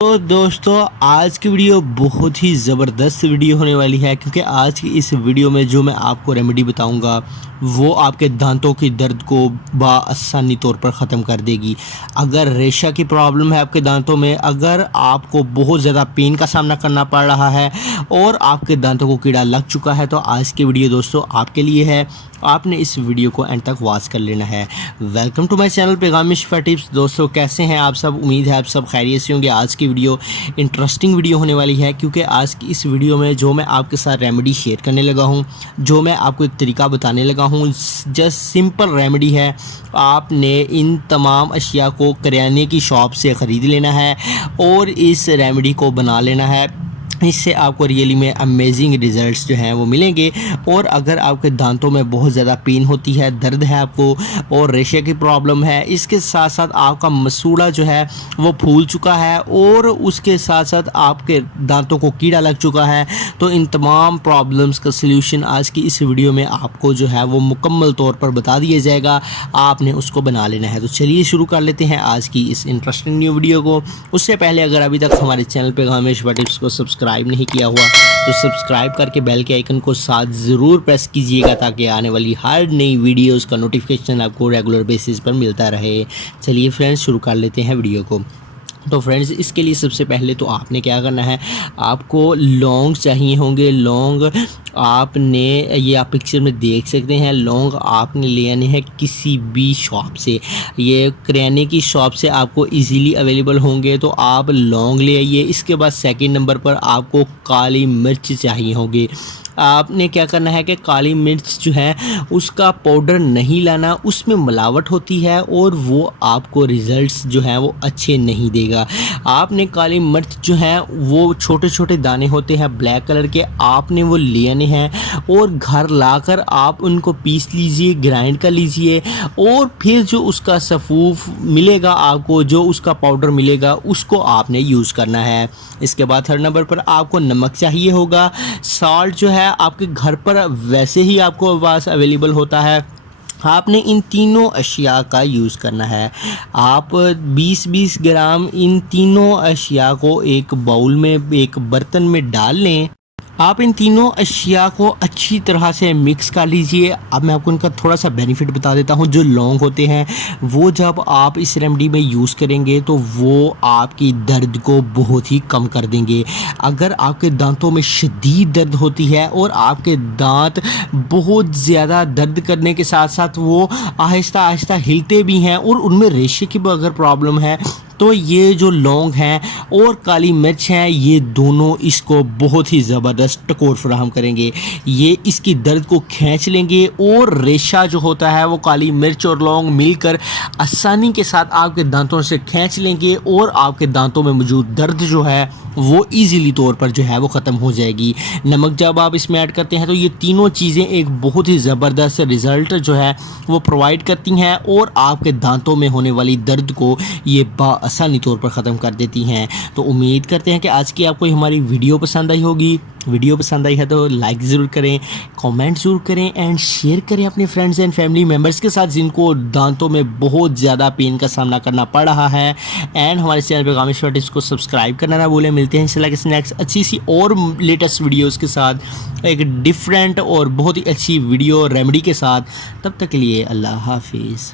तो दोस्तों आज की वीडियो बहुत ही ज़बरदस्त वीडियो होने वाली है क्योंकि आज की इस वीडियो में जो मैं आपको रेमेडी बताऊंगा वो आपके दांतों की दर्द को बआसानी तौर पर ख़त्म कर देगी। अगर रेशा की प्रॉब्लम है आपके दांतों में, अगर आपको बहुत ज़्यादा पेन का सामना करना पड़ रहा है और आपके दांतों को कीड़ा लग चुका है तो आज की वीडियो दोस्तों आपके लिए है। आपने इस वीडियो को एंड तक वॉच कर लेना है। वेलकम टू माय चैनल पैगाम शिफा टिप्स। दोस्तों कैसे हैं आप सब? उम्मीद है आप सब खैरियत से होंगे। आज की वीडियो इंटरेस्टिंग वीडियो होने वाली है क्योंकि आज की इस वीडियो में जो मैं आपके साथ रेमेडी शेयर करने लगा हूं, जो मैं आपको एक तरीका बताने लगा हूं, जस्ट सिंपल रेमेडी है। आपने इन तमाम अशिया को करियाने की शॉप से ख़रीद लेना है और इस रेमेडी को बना लेना है। इससे आपको रियली में अमेजिंग रिज़ल्ट्स जो हैं वो मिलेंगे। और अगर आपके दांतों में बहुत ज़्यादा पेन होती है, दर्द है आपको और रेशे की प्रॉब्लम है, इसके साथ साथ आपका मसूड़ा जो है वो फूल चुका है और उसके साथ साथ आपके दांतों को कीड़ा लग चुका है, तो इन तमाम प्रॉब्लम्स का सलूशन आज की इस वीडियो में आपको जो है वो मुकम्मल तौर पर बता दिया जाएगा। आपने उसको बना लेना है। तो चलिए शुरू कर लेते हैं आज की इस इंटरेस्टिंग न्यू वीडियो को। उससे पहले अगर अभी तक हमारे चैनल पैगाम शिफा टिप्स को सब्सक्राइब नहीं किया हुआ तो सब्सक्राइब करके बेल के आइकन को साथ ज़रूर प्रेस कीजिएगा ताकि आने वाली हर नई वीडियोस का नोटिफिकेशन आपको रेगुलर बेसिस पर मिलता रहे। चलिए फ्रेंड्स शुरू कर लेते हैं वीडियो को। तो फ्रेंड्स इसके लिए सबसे पहले तो आपने क्या करना है, आपको लौंग चाहिए होंगे। लौंग आपने, ये आप पिक्चर में देख सकते हैं, लौंग आपने ले आने हैं किसी भी शॉप से। ये करियाने की शॉप से आपको इजीली अवेलेबल होंगे तो आप लौंग ले आइए। इसके बाद सेकंड नंबर पर आपको काली मिर्च चाहिए होगी। आपने क्या करना है कि काली मिर्च जो है उसका पाउडर नहीं लाना, उसमें मिलावट होती है और वो आपको रिज़ल्ट्स जो हैं वो अच्छे नहीं देगा। आपने काली मिर्च जो है वो छोटे छोटे दाने होते हैं ब्लैक कलर के, आपने वो ले आने हैं और घर लाकर आप उनको पीस लीजिए, ग्राइंड कर लीजिए और फिर जो उसका सफ़ूफ मिलेगा आपको, जो उसका पाउडर मिलेगा उसको आपने यूज़ करना है। इसके बाद थर्ड नंबर पर आपको नमक चाहिए होगा। सॉल्ट जो है आपके घर पर वैसे ही आपको पास अवेलेबल होता है। आपने इन तीनों अशिया का यूज़ करना है। आप 20-20 ग्राम इन तीनों अशिया को एक बाउल में, एक बर्तन में डाल लें। आप इन तीनों अशिया को अच्छी तरह से मिक्स कर लीजिए। अब मैं आपको इनका थोड़ा सा बेनिफिट बता देता हूँ। जो लौंग होते हैं वो जब आप इस रेमेडी में यूज़ करेंगे तो वो आपकी दर्द को बहुत ही कम कर देंगे। अगर आपके दांतों में शदीद दर्द होती है और आपके दांत बहुत ज़्यादा दर्द करने के साथ साथ वो आहिस्ता आहिस्ता हिलते भी हैं और उनमें रेशे की भी अगर प्रॉब्लम है, तो ये जो लौंग हैं और काली मिर्च हैं ये दोनों इसको बहुत ही ज़बरदस्त टकोर फराहम करेंगे। ये इसकी दर्द को खींच लेंगे और रेशा जो होता है वो काली मिर्च और लौंग मिलकर आसानी के साथ आपके दांतों से खींच लेंगे और आपके दांतों में मौजूद दर्द जो है वो इजीली तौर पर जो है वो ख़त्म हो जाएगी। नमक जब आप इसमें ऐड करते हैं तो ये तीनों चीज़ें एक बहुत ही ज़बरदस्त रिज़ल्ट जो है वो प्रोवाइड करती हैं और आपके दांतों में होने वाली दर्द को ये आसानी तौर पर ख़त्म कर देती हैं। तो उम्मीद करते हैं कि आज की आपको हमारी वीडियो पसंद आई होगी। वीडियो पसंद आई है तो लाइक ज़रूर करें, कमेंट ज़रूर करें एंड शेयर करें अपने फ्रेंड्स एंड फैमिली मेम्बर्स के साथ जिनको दांतों में बहुत ज़्यादा पेन का सामना करना पड़ रहा है। एंड हमारे चैनल पैगाम शिफा टिप्स को सब्सक्राइब करना ना भूलें। मिलते हैं इंशाल्लाह किसी नेक्स्ट अच्छी सी और लेटेस्ट वीडियोस के साथ, एक डिफरेंट और बहुत ही अच्छी वीडियो रेमेडी के साथ। तब तक के लिए अल्लाह हाफिज़।